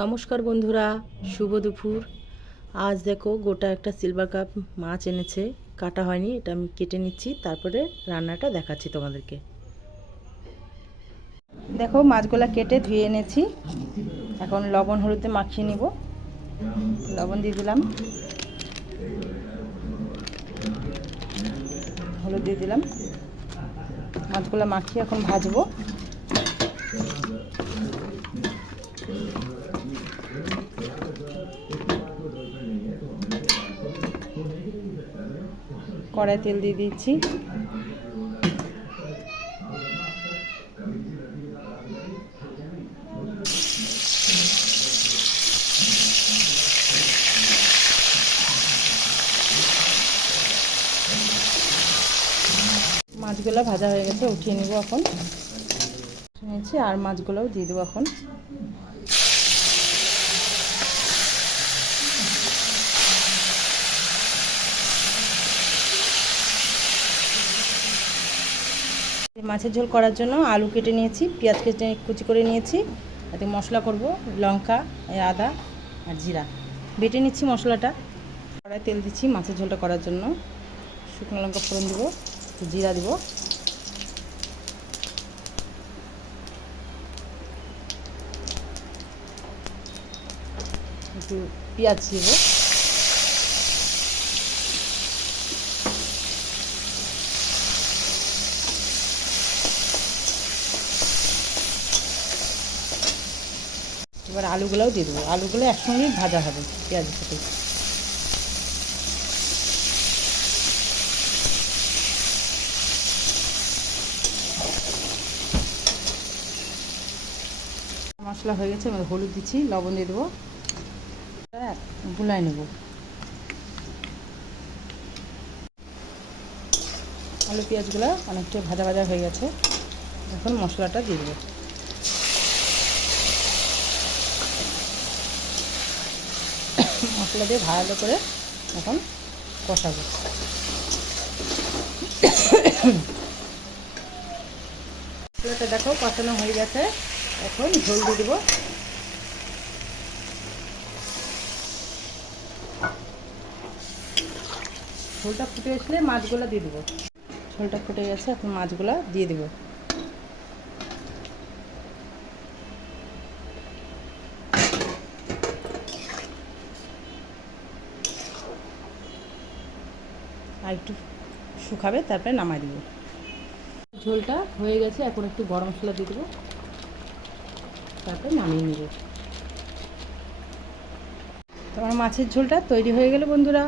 নমস্কার বন্ধুরা, শুভ দুপুর। আজ দেখো গোটা একটা সিলভার কাপ মাছ এনেছে, কাটা হয়নি, এটা আমি কেটে নিচ্ছি, তারপরে রান্নাটা দেখাচ্ছি তোমাদেরকে। দেখো মাছগুলো কেটে ধুয়ে এনেছি, এখন লবণ হলুদে মাখিয়ে নিব। লবণ দিয়ে দিলাম, হলুদ দিয়ে দিলাম, মাছগুলো মাখিয়ে এখন ভাজবো। কড়াই তেল দিয়ে দিচ্ছি, মাছগুলো ভাজা হয়ে গেছে, উঠিয়ে নিব এখন। নিয়েছি আর মাছগুলোও দিয়ে দেবো এখন। মাছের ঝোল করার জন্য আলু কেটে নিয়েছি, পেঁয়াজ কেটে কুচি করে নিয়েছি, এতে মশলা করব, লঙ্কা, আদা আর জিরা বেটে নিচ্ছি মশলাটা। কড়াই তেল দিচ্ছি মাছের ঝোলটা করার জন্য, শুকনো লঙ্কা ফোড়ন দেবো, জিরা দেবো, একটু পেঁয়াজ দেবো, এবার আলুগুলোও দিয়ে দেবো। আলুগুলো একসঙ্গেই ভাজা হবে পেঁয়াজের সাথে। মশলা হয়ে গেছে, এবার হলুদ দিচ্ছি, লবণ দিয়ে দেবো, গুলাই নেব। আলু পেঁয়াজগুলো অনেকটা ভাজা ভাজা হয়ে গেছে, এখন মশলাটা দিয়ে দেবো। মশলা দিয়ে ভালো করে এখন কষাবো। মশলাটা দেখো কষানো হয়ে গেছে, এখন ঝোল দিয়ে দেবো। ঝোলটা ফুটে আসলে মাছগুলো দিয়ে দেবো। ঝোলটা ফুটে গেছে, এখন মাছগুলো দিয়ে দেবো। আর একটু শুকাবে, তারপরে নামাই দেবো। ঝোলটা হয়ে গেছে, এখন একটু গরম মশলা দিয়ে দেবো, তারপরে নামিয়ে নেব। তোমার মাছের ঝোলটা তৈরি হয়ে গেল বন্ধুরা।